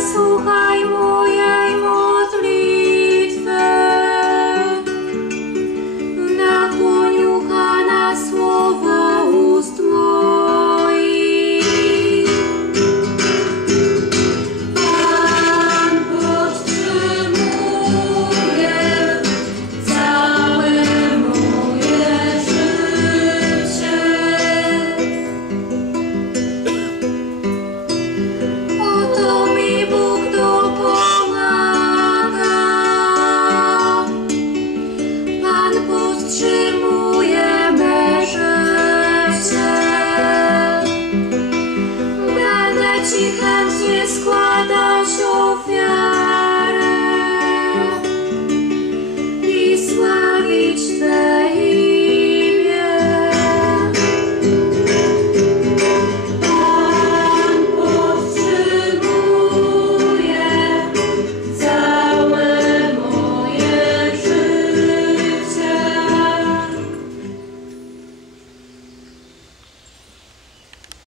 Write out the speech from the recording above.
posłuchaj. Utrzymujemy życie. Będę ci chętnie składał.